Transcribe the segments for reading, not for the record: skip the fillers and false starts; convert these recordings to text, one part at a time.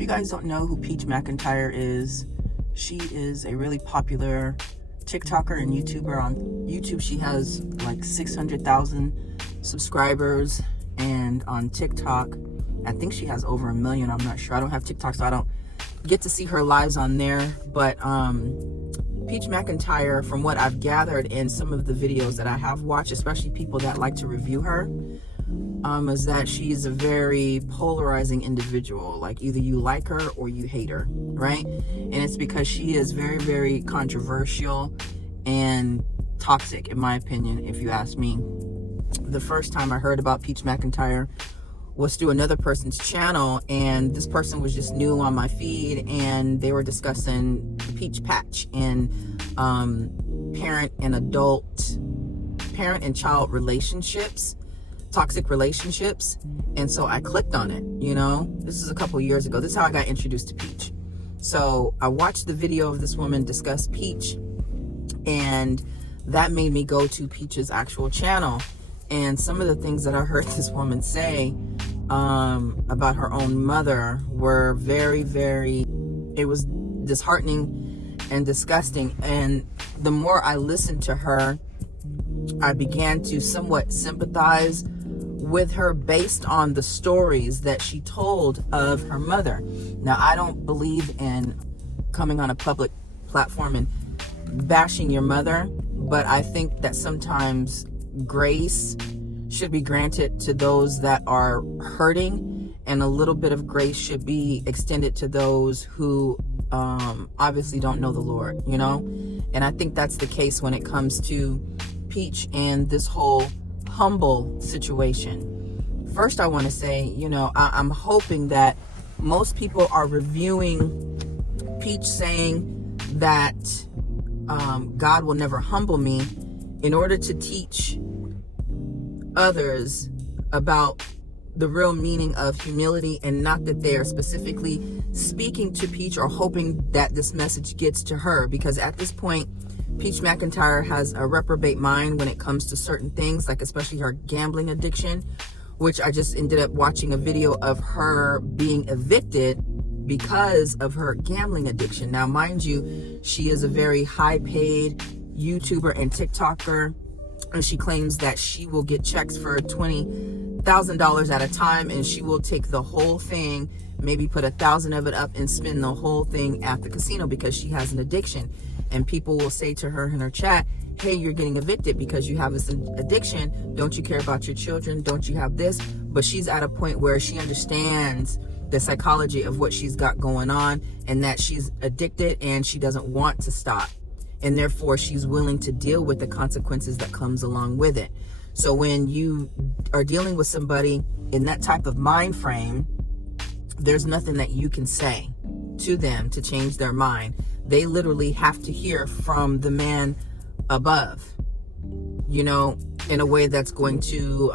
you guys don't know who Peach McIntyre is, she is a really popular TikToker and YouTuber. On YouTube, she has like 600,000 subscribers, and on TikTok, I think she has over 1 million. I'm not sure. I don't have TikTok, so I don't get to see her lives on there. But Peach McIntyre, from what I've gathered in some of the videos that I have watched, especially people that like to review her, is that she's a very polarizing individual. Like, either you like her or you hate her, right? And it's because she is very, very controversial and toxic, in my opinion, if you ask me. The first time I heard about Peach McIntyre was through another person's channel, and this person was just new on my feed, and they were discussing Peach Patch and parent and child relationships, toxic relationships. And so I clicked on it. This is a couple years ago. This is how I got introduced to Peach. So I watched the video of this woman discuss Peach, and that made me go to Peach's actual channel. And some of the things that I heard this woman say about her own mother were very, very, it was disheartening and disgusting. And the more I listened to her, I began to somewhat sympathize with her based on the stories that she told of her mother. Now, I don't believe in coming on a public platform and bashing your mother, but I think that sometimes grace should be granted to those that are hurting, and a little bit of grace should be extended to those who obviously don't know the Lord, And I think that's the case when it comes to Peach and this whole humble situation. First, I want to say, I'm hoping that most people are reviewing Peach saying that God will never humble me, in order to teach others about the real meaning of humility, and not that they're specifically speaking to Peach or hoping that this message gets to her, because at this point, Peach McIntyre has a reprobate mind when it comes to certain things, like especially her gambling addiction, which I just ended up watching a video of her being evicted because of her gambling addiction. Now, mind you, she is a very high-paid YouTuber and TikToker, and she claims that she will get checks for $20,000 at a time, and she will take the whole thing, maybe put 1,000 of it up and spend the whole thing at the casino because she has an addiction. And people will say to her in her chat, hey, you're getting evicted because you have this addiction. Don't you care about your children? Don't you have this? But she's at a point where she understands the psychology of what she's got going on, and that she's addicted and she doesn't want to stop. And therefore, she's willing to deal with the consequences that comes along with it. So when you are dealing with somebody in that type of mind frame, there's nothing that you can say to them to change their mind. They literally have to hear from the man above, in a way that's going to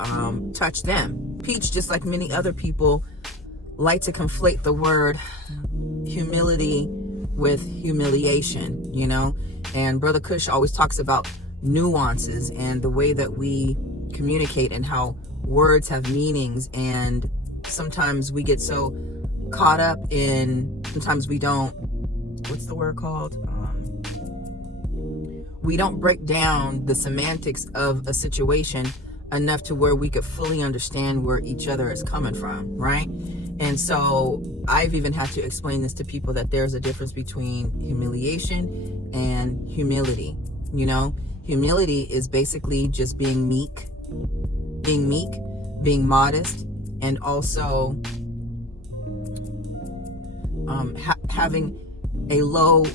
touch them. Peach, just like many other people, like to conflate the word humility with humiliation, And Brother Kush always talks about nuances and the way that we communicate and how words have meanings. And sometimes we get so caught up in, sometimes we don't, what's the word called? We don't break down the semantics of a situation enough to where we could fully understand where each other is coming from, right? And so I've even had to explain this to people, that there's a difference between humiliation and humility. Humility is basically just being meek, being modest, and also having a low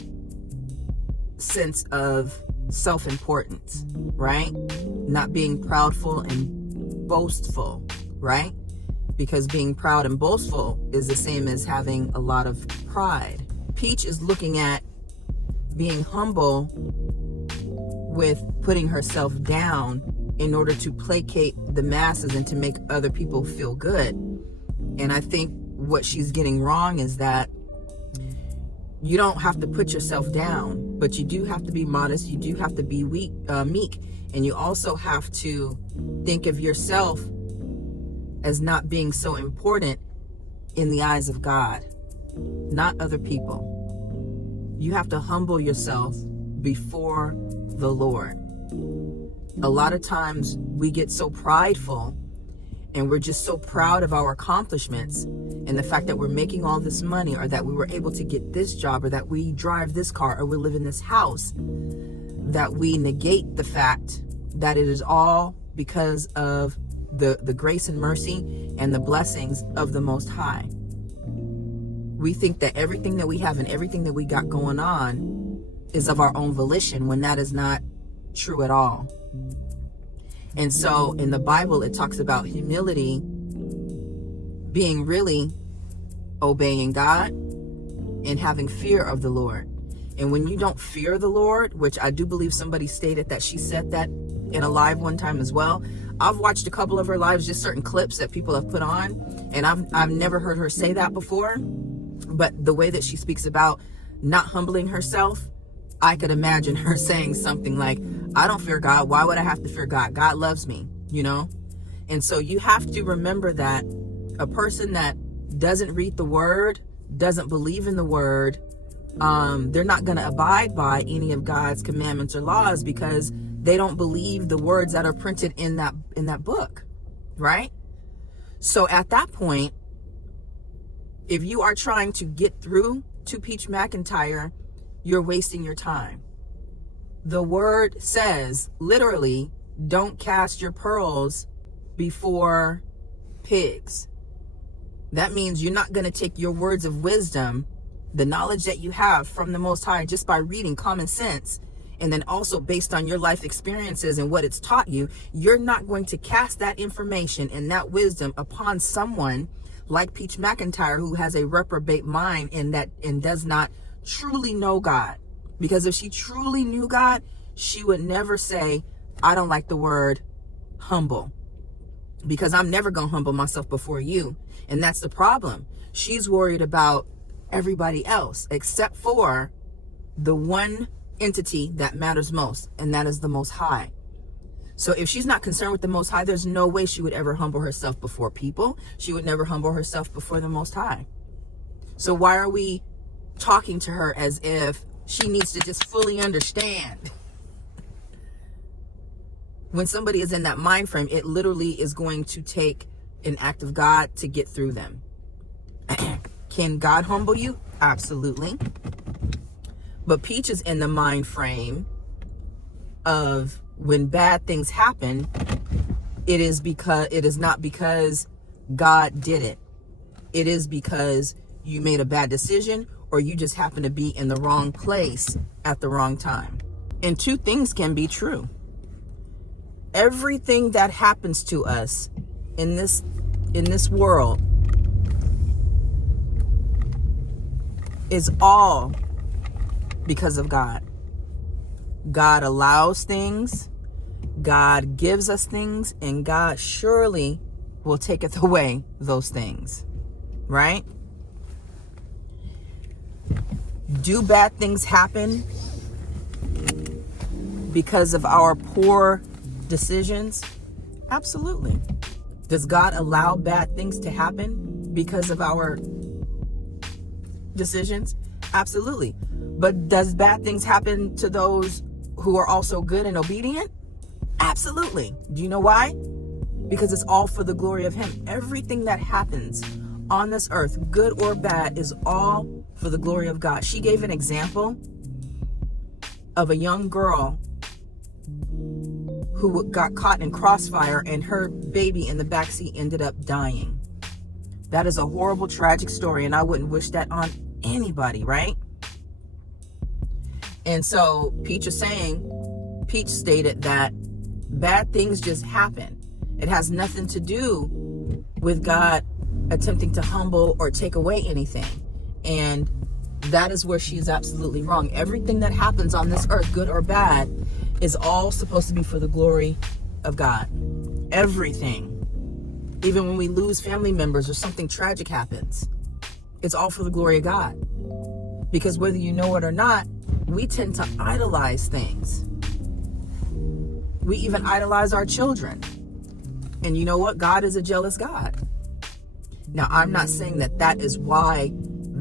sense of self-importance, right? Not being proudful and boastful, right? Because being proud and boastful is the same as having a lot of pride. Peach is looking at being humble with putting herself down in order to placate the masses and to make other people feel good. And I think what she's getting wrong is that you don't have to put yourself down, but you do have to be modest. You do have to be meek. And you also have to think of yourself as not being so important in the eyes of God. not other people. You have to humble yourself before the Lord. A lot of times we get so prideful and we're just so proud of our accomplishments and the fact that we're making all this money, or that we were able to get this job, or that we drive this car, or we live in this house, that we negate the fact that it is all because of the grace and mercy and the blessings of the Most High. We think that everything that we have and everything that we got going on is of our own volition, when that is not true at all. And so in the Bible, it talks about humility being really obeying God and having fear of the Lord. And when you don't fear the Lord, which I do believe somebody stated that she said that in a live one time as well. I've watched a couple of her lives, just certain clips that people have put on, and I've never heard her say that before. But the way that she speaks about not humbling herself, I could imagine her saying something like, I don't fear God. Why would I have to fear God? God loves me, you know? And so you have to remember that a person that doesn't read the word, doesn't believe in the word, they're not going to abide by any of God's commandments or laws, because they don't believe the words that are printed in that book, right? So at that point, if you are trying to get through to Peach McIntyre, you're wasting your time. The word says, literally, don't cast your pearls before pigs. That means you're not going to take your words of wisdom, the knowledge that you have from the Most High, just by reading common sense, and then also based on your life experiences and what it's taught you, you're not going to cast that information and that wisdom upon someone like Peach McIntyre, who has a reprobate mind and does not truly know God. Because if she truly knew God, she would never say, I don't like the word humble, because I'm never going to humble myself before you. And that's the problem. She's worried about everybody else except for the one entity that matters most, and that is the Most High. So if she's not concerned with the Most High, there's no way she would ever humble herself before people. She would never humble herself before the Most High. So why are we talking to her as if she needs to just fully understand? When somebody is in that mind frame, it literally is going to take an act of God to get through them. Can God humble you? Absolutely. But Peach is in the mind frame of, when bad things happen, it is not because God did it. It is because you made a bad decision, or you just happen to be in the wrong place at the wrong time. And two things can be true. Everything that happens to us in this world is all because of God. God allows things, God gives us things, and God surely will taketh away those things, right? Do bad things happen because of our poor decisions? Absolutely. Does God allow bad things to happen because of our decisions? Absolutely. But does bad things happen to those who are also good and obedient? Absolutely. Do you know why? Because it's all for the glory of Him. Everything that happens on this earth, good or bad, is all for the glory of God. She gave an example of a young girl who got caught in crossfire, and her baby in the backseat ended up dying. That is a horrible, tragic story, and I wouldn't wish that on anybody, right? And so Peach stated that bad things just happen. It has nothing to do with God attempting to humble or take away anything. And that is where she is absolutely wrong. Everything that happens on this earth, good or bad, is all supposed to be for the glory of God. Everything. Even when we lose family members or something tragic happens, it's all for the glory of God. Because whether you know it or not, we tend to idolize things. We even idolize our children. And you know what? God is a jealous God. Now, I'm not saying that is why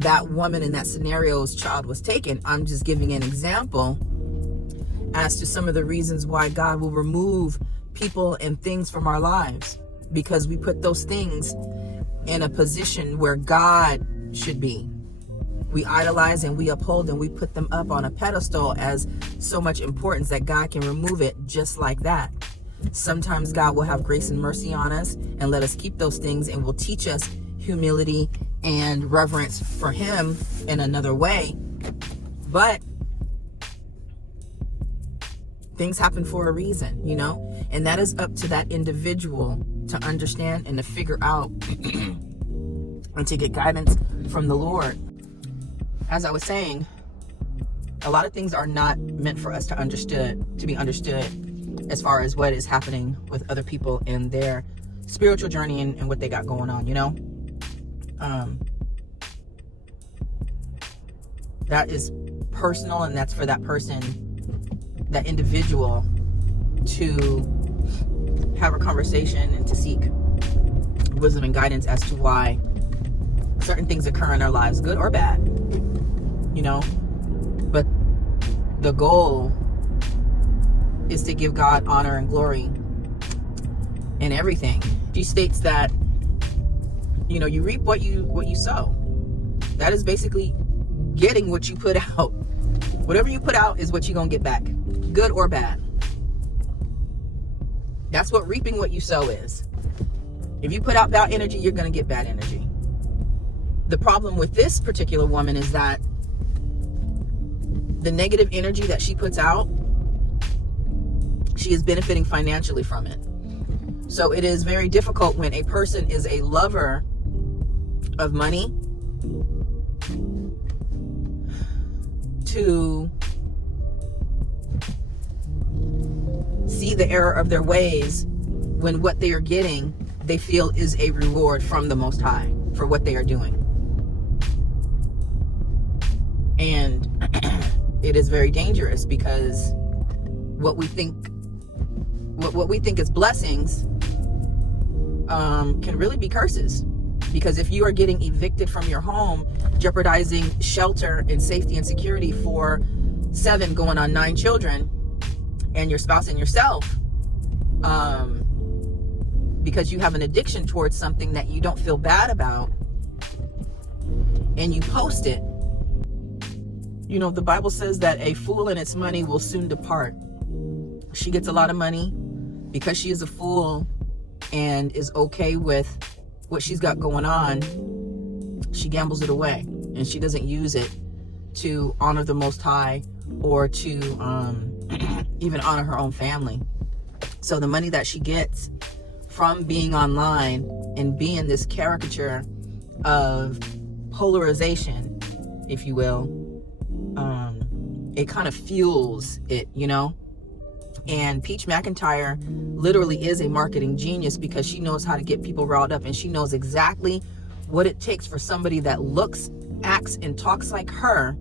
that woman in that scenario's child was taken. I'm just giving an example as to some of the reasons why God will remove people and things from our lives, because we put those things in a position where God should be. We idolize and we uphold and we put them up on a pedestal as so much importance that God can remove it just like that. Sometimes God will have grace and mercy on us and let us keep those things, and will teach us humility and reverence for Him in another way. But things happen for a reason, you know, and that is up to that individual to understand and to figure out and to get guidance from the Lord. As I was saying, a lot of things are not meant for us to be understood as far as what is happening with other people in their spiritual journey and what they got going on, you know. That is personal, and that's for that person, that individual, to have a conversation and to seek wisdom and guidance as to why certain things occur in our lives, good or bad, you know. But the goal is to give God honor and glory in everything. She states that, you know, you reap what you sow. That is basically getting what you put out. Whatever you put out is what you're gonna get back, good or bad. That's what reaping what you sow is. If you put out bad energy, you're gonna get bad energy. The problem with this particular woman is that the negative energy that she puts out, she is benefiting financially from it. So it is very difficult when a person is a lover of money to see the error of their ways when what they are getting, they feel is a reward from the Most High for what they are doing. And it is very dangerous, because what we think is blessings can really be curses. Because if you are getting evicted from your home, jeopardizing shelter and safety and security for 7 going on 9 children and your spouse and yourself, because you have an addiction towards something that you don't feel bad about, and you post it, you know, the Bible says that a fool and its money will soon depart. She gets a lot of money because she is a fool and is okay with what she's got going on. She gambles it away, and she doesn't use it to honor the Most High or to even honor her own family. So the money that she gets from being online and being this caricature of polarization, if you will, it kind of fuels it, you know. And Peach McIntyre literally is a marketing genius, because she knows how to get people riled up, and she knows exactly what it takes for somebody that looks, acts, and talks like her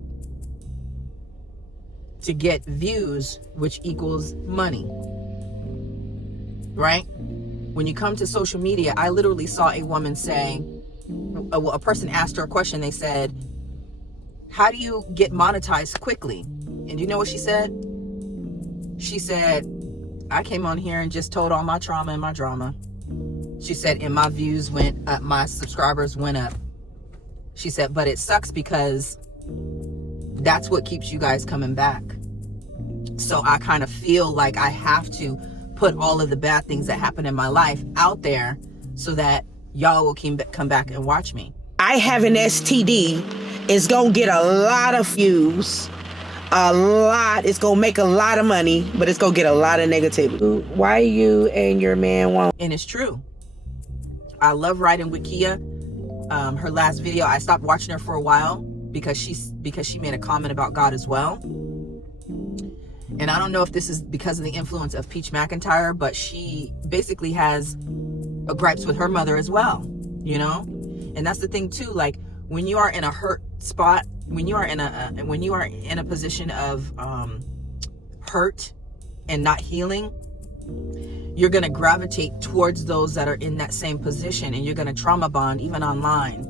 to get views, which equals money, right? When you come to social media, I literally saw a woman say, a person asked her a question. They said, how do you get monetized quickly? And you know what she said? She said, I came on here and just told all my trauma and my drama. She said, and my views went up, my subscribers went up. She said, but it sucks because that's what keeps you guys coming back. So I kind of feel like I have to put all of the bad things that happen in my life out there so that y'all will come back and watch me. I have an STD. It's going to get a lot of views. It's gonna make a lot of money, but it's gonna get a lot of negativity. Why you and your man won't? And it's true. I love riding with Kia. Her last video, I stopped watching her for a while because she made a comment about God as well. And I don't know if this is because of the influence of Peach McIntyre, but she basically has a gripes with her mother as well, you know. And that's the thing too. Like, when you are in a hurt spot, when you are in a position of hurt and not healing, you're going to gravitate towards those that are in that same position, and you're going to trauma bond even online.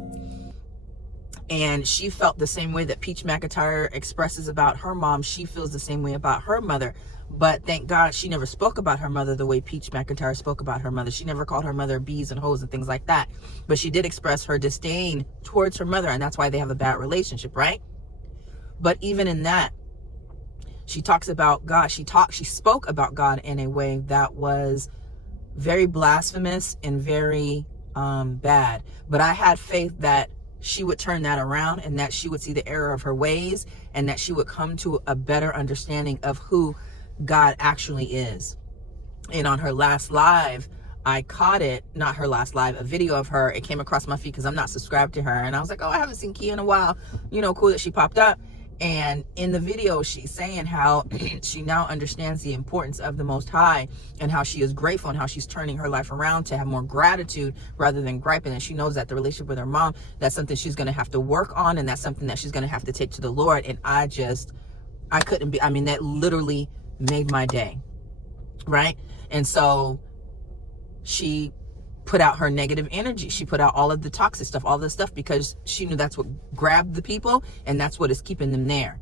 And she felt the same way that Peach McIntyre expresses about her mom. She feels the same way about her mother. But thank God she never spoke about her mother the way Peach McIntyre spoke about her mother. She never called her mother bees and hoes and things like that. But she did express her disdain towards her mother, and that's why they have a bad relationship, right? But even in that, she talks about God. She spoke about God in a way that was very blasphemous and very bad. But I had faith that she would turn that around, and that she would see the error of her ways, and that she would come to a better understanding of who God actually is. And on her last live, I caught it, not her last live, a video of her. It came across my feed because I'm not subscribed to her. And I was like, oh, I haven't seen Kia in a while. You know, cool that she popped up. And in the video, she's saying how she now understands the importance of the Most High, and how she is grateful, and how she's turning her life around to have more gratitude rather than griping. And she knows that the relationship with her mom, that's something she's going to have to work on, and that's something that she's going to have to take to the Lord. And I couldn't be, I mean, that literally made my day, right? And so she put out her negative energy. She put out all of the toxic stuff, all this stuff, because she knew that's what grabbed the people, and that's what is keeping them there.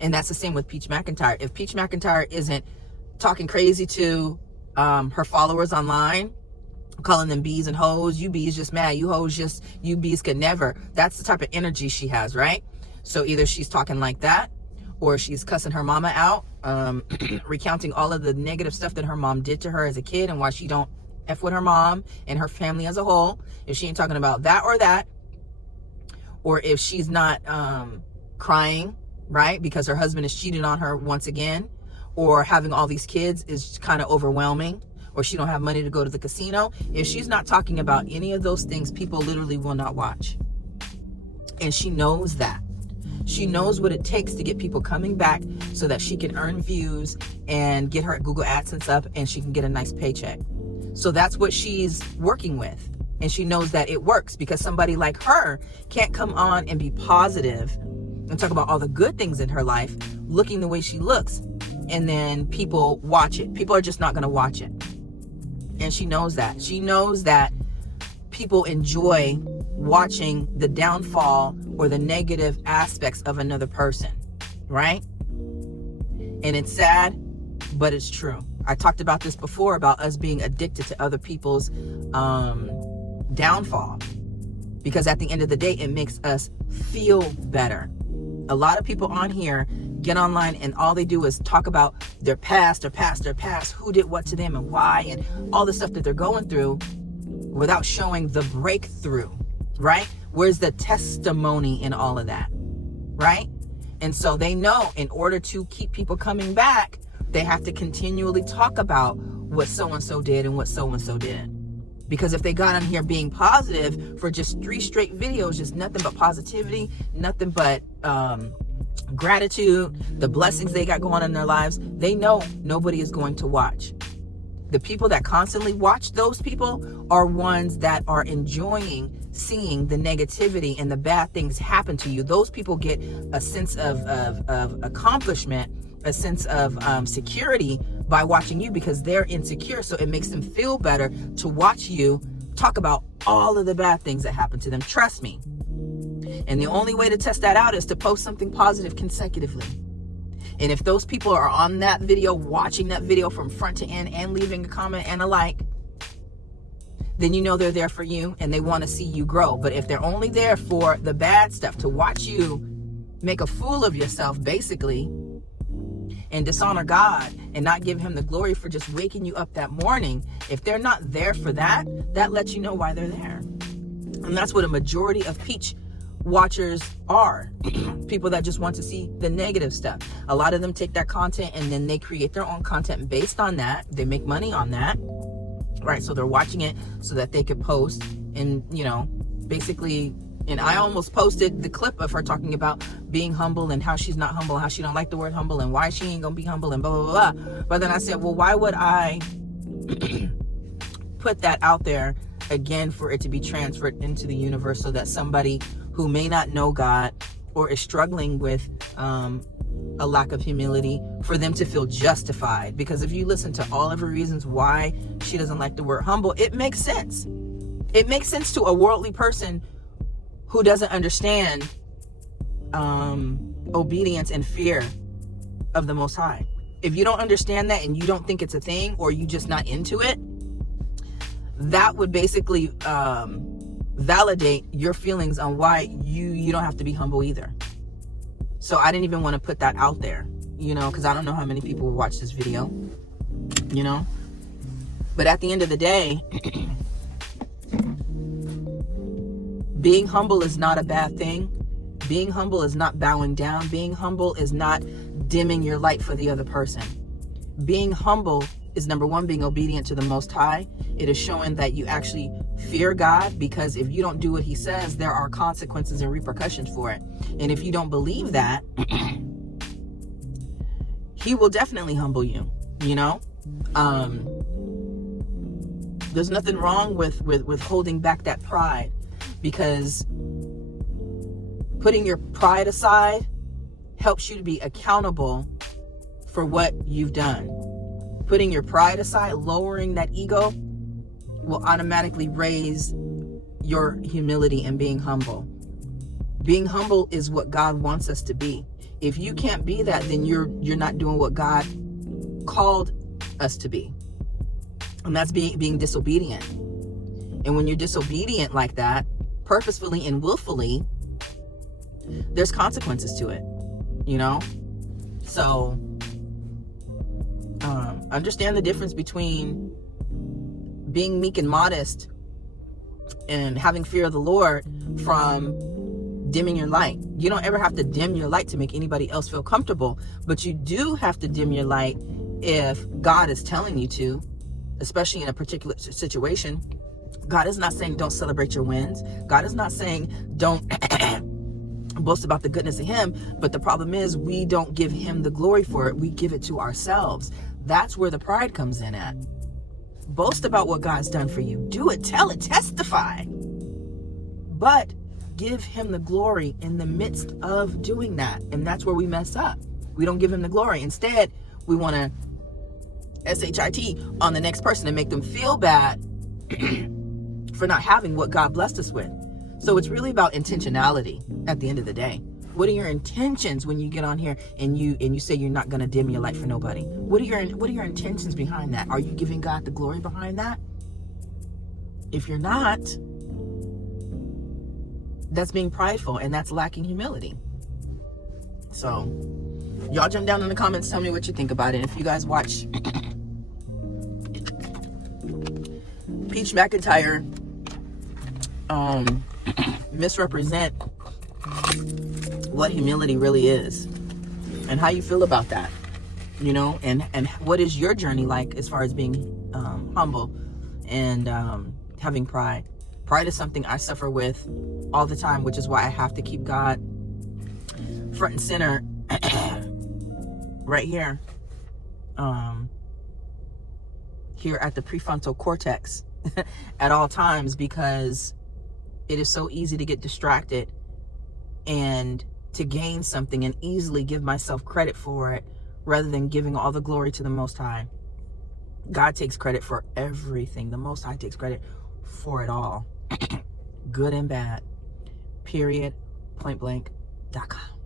And that's the same with Peach McIntyre. If Peach McIntyre isn't talking crazy to her followers online, calling them bees and hoes, you bees just mad, you hoes just, you bees could never. That's the type of energy she has, right? So either she's talking like that, or she's cussing her mama out, recounting all of the negative stuff that her mom did to her as a kid, and why she don't F with her mom and her family as a whole. If she ain't talking about that, or if she's not crying, right, because her husband is cheating on her once again, or having all these kids is kind of overwhelming, or she don't have money to go to the casino. If she's not talking about any of those things, people literally will not watch. And she knows that. She knows what it takes to get people coming back so that she can earn views and get her Google AdSense up, and she can get a nice paycheck. So that's what she's working with. And she knows that it works, because somebody like her can't come on and be positive and talk about all the good things in her life, looking the way she looks, and then people watch it. People are just not going to watch it. And she knows that. She knows that people enjoy watching the downfall or the negative aspects of another person, right? And it's sad, but it's true. I talked about this before, about us being addicted to other people's downfall, because at the end of the day, it makes us feel better. A lot of people on here get online and all they do is talk about their past, who did what to them and why, and all the stuff that they're going through, without showing the breakthrough, right? Where's the testimony in all of that, right? And so they know, in order to keep people coming back, they have to continually talk about what so-and-so did and what so-and-so did. Because if they got on here being positive for just 3 straight videos, just nothing but positivity, nothing but gratitude, the blessings they got going on in their lives, they know nobody is going to watch. The people that constantly watch those people are ones that are enjoying seeing the negativity and the bad things happen to you. Those people get a sense of accomplishment, a sense of security by watching you, because they're insecure. So it makes them feel better to watch you talk about all of the bad things that happen to them. Trust me. And the only way to test that out is to post something positive consecutively. And if those people are on that video, watching that video from front to end and leaving a comment and a like, then you know they're there for you and they want to see you grow. But if they're only there for the bad stuff, to watch you make a fool of yourself, basically, and dishonor God and not give him the glory for just waking you up that morning, if they're not there for that, that lets you know why they're there. And that's what a majority of Peach watchers are. People that just want to see the negative stuff. A lot of them take that content and then they create their own content based on that. They make money on that, right? So they're watching it so that they could post and, you know, basically. And I almost posted the clip of her talking about being humble and how she's not humble, how she don't like the word humble and why she ain't gonna be humble and blah, blah, blah. But then I said, well, why would I put that out there again for it to be transferred into the universe, so that somebody who may not know God or is struggling with a lack of humility, for them to feel justified? Because if you listen to all of her reasons why she doesn't like the word humble, it makes sense. It makes sense to a worldly person who doesn't understand obedience and fear of the Most High. If you don't understand that and you don't think it's a thing, or you just not into it, that would basically validate your feelings on why you don't have to be humble either. So I didn't even want to put that out there, because I don't know how many people will watch this video, but at the end of the day, being humble is not a bad thing. Being humble is not bowing down. Being humble is not dimming your light for the other person. Being humble is, number one, being obedient to the Most High. It is showing that you actually fear God, because if you don't do what he says, there are consequences and repercussions for it. And if you don't believe that, he will definitely humble you, There's nothing wrong with holding back that pride, because putting your pride aside helps you to be accountable for what you've done. Putting your pride aside, lowering that ego, will automatically raise your humility and being humble. Being humble is what God wants us to be. If you can't be that, then you're not doing what God called us to be. And that's being disobedient. And when you're disobedient like that, purposefully and willfully, there's consequences to it, So understand the difference between being meek and modest and having fear of the Lord from dimming your light. You don't ever have to dim your light to make anybody else feel comfortable, but you do have to dim your light if God is telling you to, especially in a particular situation. God is not saying don't celebrate your wins. God is not saying don't boast about the goodness of him, but the problem is we don't give him the glory for it. We give it to ourselves. That's where the pride comes in at. Boast about what God's done for you. Do it, tell it, testify. But give him the glory in the midst of doing that. And that's where we mess up. We don't give him the glory. Instead, we want to SHIT on the next person and make them feel bad for not having what God blessed us with. So it's really about intentionality at the end of the day. What are your intentions when you get on here and you say you're not going to dim your light for nobody? What are your intentions behind that? Are you giving God the glory behind that? If you're not, that's being prideful and that's lacking humility. So y'all jump down in the comments, tell me what you think about it. If you guys watch Peach McIntyre misrepresent what humility really is and how you feel about that, and what is your journey like as far as being humble and having pride. Pride is something I suffer with all the time, which is why I have to keep God front and center right here at the prefrontal cortex at all times, because it is so easy to get distracted and to gain something and easily give myself credit for it rather than giving all the glory to the Most High. God takes credit for everything. The Most High takes credit for it all. Good and bad. Period. Pointblank.com.